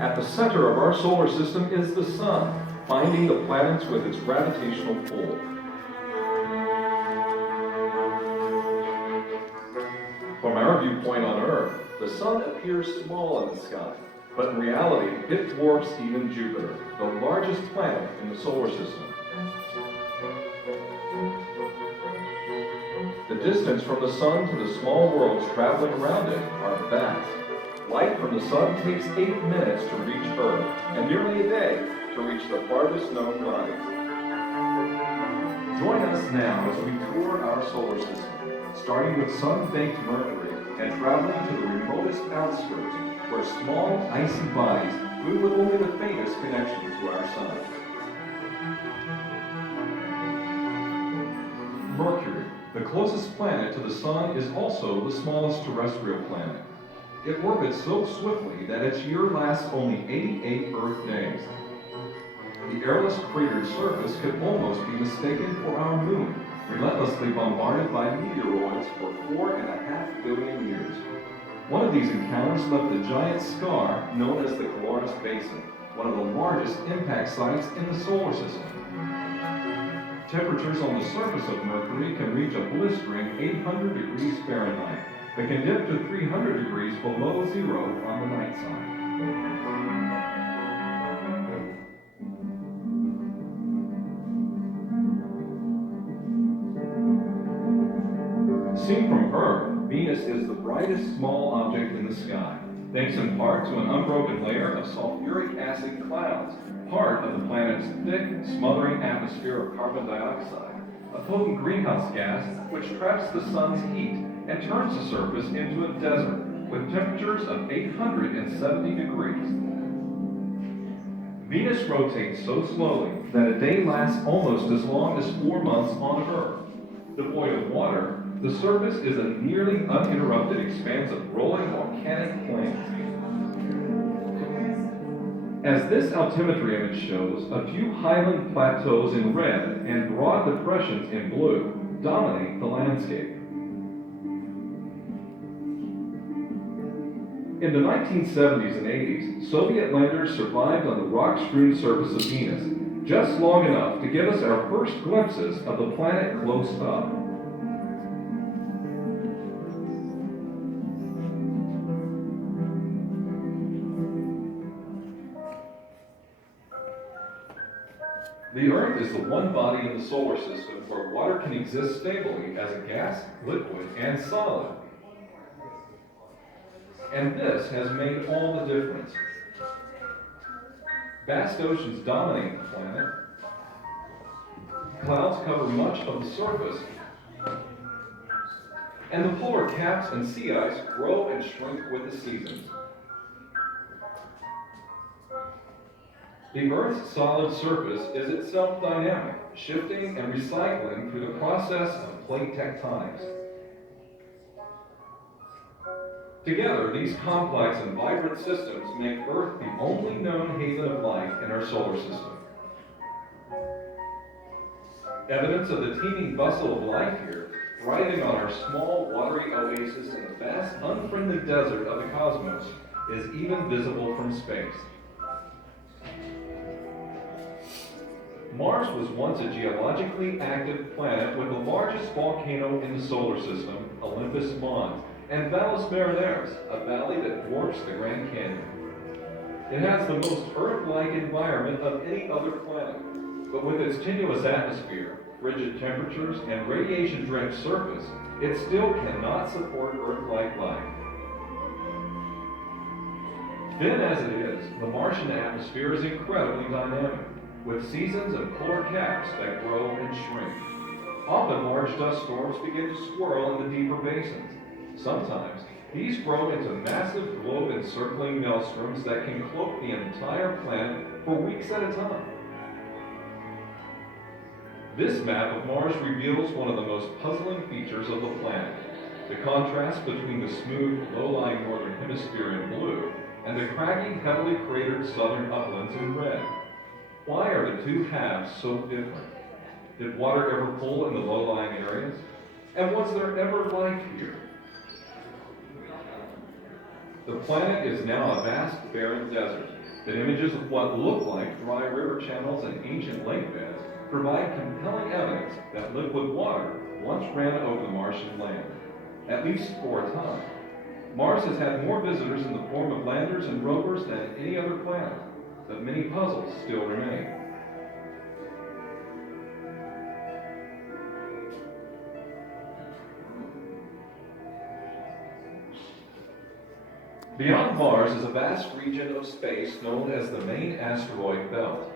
At the center of our solar system is the Sun, binding the planets with its gravitational pull. From our viewpoint on Earth, the Sun appears small in the sky, but in reality, it dwarfs even Jupiter, the largest planet in the solar system. The distance from the Sun to the small worlds traveling around it are vast. Light from the Sun takes 8 minutes to reach Earth, and nearly a day to reach the farthest known bodies. Join us now as we tour our solar system, starting with sun-baked Mercury and traveling to the remotest outskirts, where small, icy bodies move with only the faintest connection to our Sun. Mercury, the closest planet to the Sun, is also the smallest terrestrial planet. It orbits so swiftly that its year lasts only 88 Earth days. The airless cratered surface could almost be mistaken for our moon, relentlessly bombarded by meteoroids for 4.5 billion years. One of these encounters left a giant scar known as the Caloris Basin, one of the largest impact sites in the solar system. Temperatures on the surface of Mercury can reach a blistering 800 degrees Fahrenheit, but can dip to 300 degrees below zero on the night side. Seen from Earth, Venus is the brightest small object in the sky, thanks in part to an unbroken layer of sulfuric acid clouds, part of the planet's thick, smothering atmosphere of carbon dioxide, a potent greenhouse gas which traps the Sun's heat and turns the surface into a desert with temperatures of 870 degrees. Venus rotates so slowly that a day lasts almost as long as 4 months on Earth. Devoid of water, the surface is a nearly uninterrupted expanse of rolling volcanic plains. As this altimetry image shows, a few highland plateaus in red and broad depressions in blue dominate the landscape. In the 1970s and 80s, Soviet landers survived on the rock-strewn surface of Venus, just long enough to give us our first glimpses of the planet close up. The Earth is the one body in the solar system where water can exist stably as a gas, liquid, and solid. And this has made all the difference. Vast oceans dominate the planet. Clouds cover much of the surface. And the polar caps and sea ice grow and shrink with the seasons. The Earth's solid surface is itself dynamic, shifting and recycling through the process of plate tectonics. Together, these complex and vibrant systems make Earth the only known haven of life in our solar system. Evidence of the teeming bustle of life here, thriving on our small, watery oasis in the vast, unfriendly desert of the cosmos, is even visible from space. Mars was once a geologically active planet with the largest volcano in the solar system, Olympus Mons, and Valles Marineris, a valley that dwarfs the Grand Canyon. It has the most Earth-like environment of any other planet, but with its tenuous atmosphere, frigid temperatures, and radiation-drenched surface, it still cannot support Earth-like life. Thin as it is, the Martian atmosphere is incredibly dynamic, with seasons and polar caps that grow and shrink. Often large dust storms begin to swirl in the deeper basins. Sometimes, these grow into massive globe-encircling maelstroms that can cloak the entire planet for weeks at a time. This map of Mars reveals one of the most puzzling features of the planet: the contrast between the smooth, low-lying northern hemisphere in blue and the craggy, heavily cratered southern uplands in red. Why are the two halves so different? Did water ever pool in the low-lying areas? And was there ever life here? The planet is now a vast barren desert, but images of what look like dry river channels and ancient lake beds provide compelling evidence that liquid water once ran over the Martian land, at least for a time. Mars has had more visitors in the form of landers and rovers than any other planet, but many puzzles still remain. Beyond Mars is a vast region of space known as the main asteroid belt.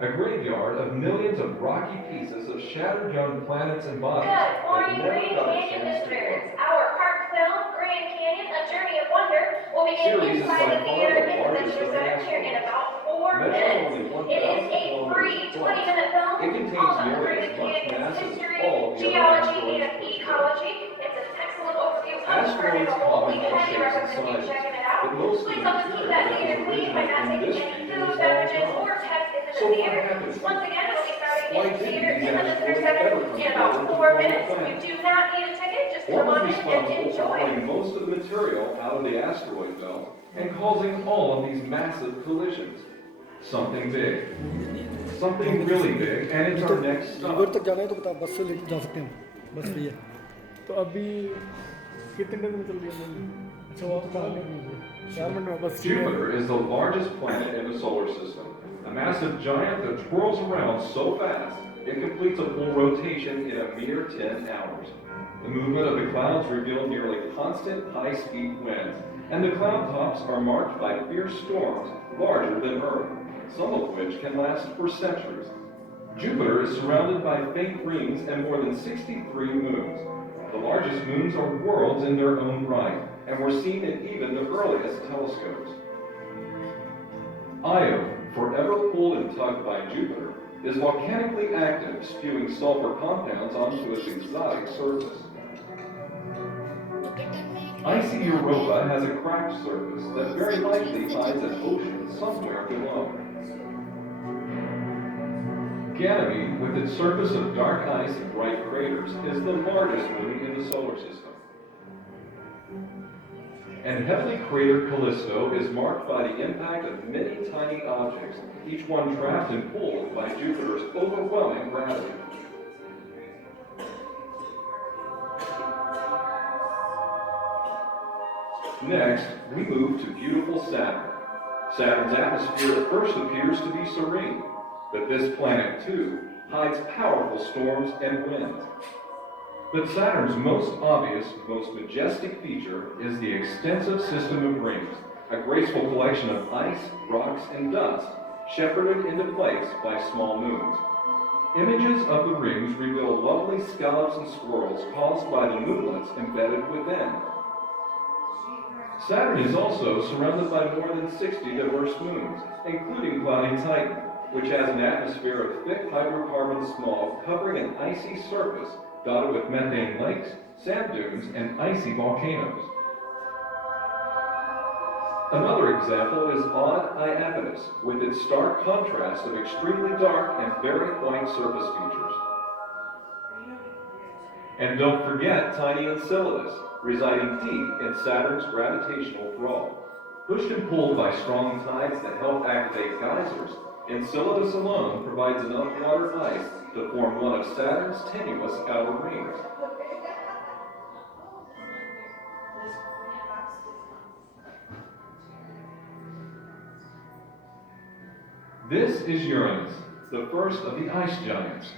A graveyard of millions of rocky pieces of shattered young planets and bodies. Good morning, Grand Canyon visitors. Our park film, Grand Canyon, A Journey of Wonder, will begin inside the theater in the visitor center here in about 4 minutes. It is a free 20-minute film on the Grand Canyon's history, geology, and ecology. It's an excellent overview of the Earth as a whole. We highly recommend you checking it out. Please help us keep that theater clean by not taking any food, beverages, or text into the theater. Once again, it will be starting in the theater in the visitor center in about 4 minutes. You do not need a ticket, just come on in and enjoy. Most of the material out of the asteroid belt and causing all of these massive collisions. Something big. Something really big, and it's our next stop. River तक जाना है तो बता बस से लेके जा सकते हैं बस भी है तो अभी कितने देर में चल रही है अच्छा वो 4 मिनट में बस Jupiter is the largest planet in the solar system. A massive giant that twirls around so fast, it completes a full rotation in a mere 10 hours. The movement of the clouds reveal nearly constant high-speed winds, and the cloud tops are marked by fierce storms larger than Earth, some of which can last for centuries. Jupiter is surrounded by faint rings and more than 63 moons. The largest moons are worlds in their own right, and were seen in even the earliest telescopes. Io, forever pulled and tugged by Jupiter, is volcanically active, spewing sulfur compounds onto its exotic surface. Icy Europa has a cracked surface that very likely hides an ocean somewhere below. Ganymede, with its surface of dark ice and bright craters, is the largest moon in the solar system. And heavily cratered Callisto is marked by the impact of many tiny objects, each one trapped and pulled by Jupiter's overwhelming gravity. Next, we move to beautiful Saturn. Saturn's atmosphere at first appears to be serene, but this planet, too, hides powerful storms and winds. But Saturn's most obvious, most majestic feature is the extensive system of rings, a graceful collection of ice, rocks, and dust, shepherded into place by small moons. Images of the rings reveal lovely scallops and swirls caused by the moonlets embedded within. Saturn is also surrounded by more than 60 diverse moons, including cloudy Titan, which has an atmosphere of thick hydrocarbon smog covering an icy surface dotted with methane lakes, sand dunes, and icy volcanoes. Another example is Odd Iapetus, with its stark contrast of extremely dark and very white surface features. And don't forget tiny Enceladus, residing deep in Saturn's gravitational thrall. Pushed and pulled by strong tides that help activate geysers, Enceladus alone provides enough water ice to form one of Saturn's tenuous outer rings. This is Uranus, the first of the ice giants.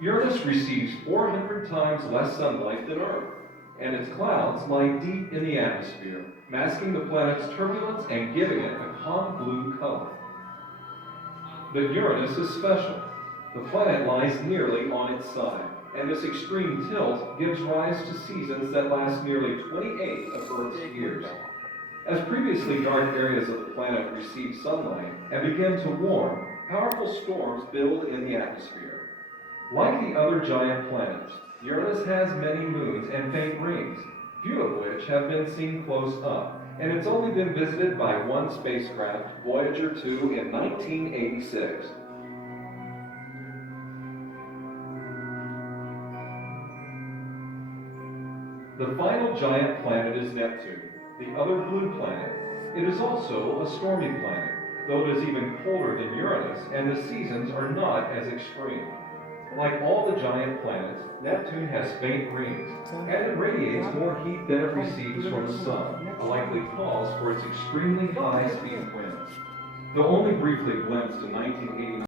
Uranus receives 400 times less sunlight than Earth, and its clouds lie deep in the atmosphere, masking the planet's turbulence and giving it a calm blue color. But Uranus is special. The planet lies nearly on its side, and this extreme tilt gives rise to seasons that last nearly 28 of Earth's years. As previously dark areas of the planet receive sunlight and begin to warm, powerful storms build in the atmosphere. Like the other giant planets, Uranus has many moons and faint rings, few of which have been seen close up, and it's only been visited by one spacecraft, Voyager 2, in 1986. The final giant planet is Neptune. the other blue planet, it is also a stormy planet, though it is even colder than Uranus, and the seasons are not as extreme. Like all the giant planets, Neptune has faint rings, and it radiates more heat than it receives from the sun, a likely cause for its extremely high speed winds. Though only briefly glimpsed in 1989,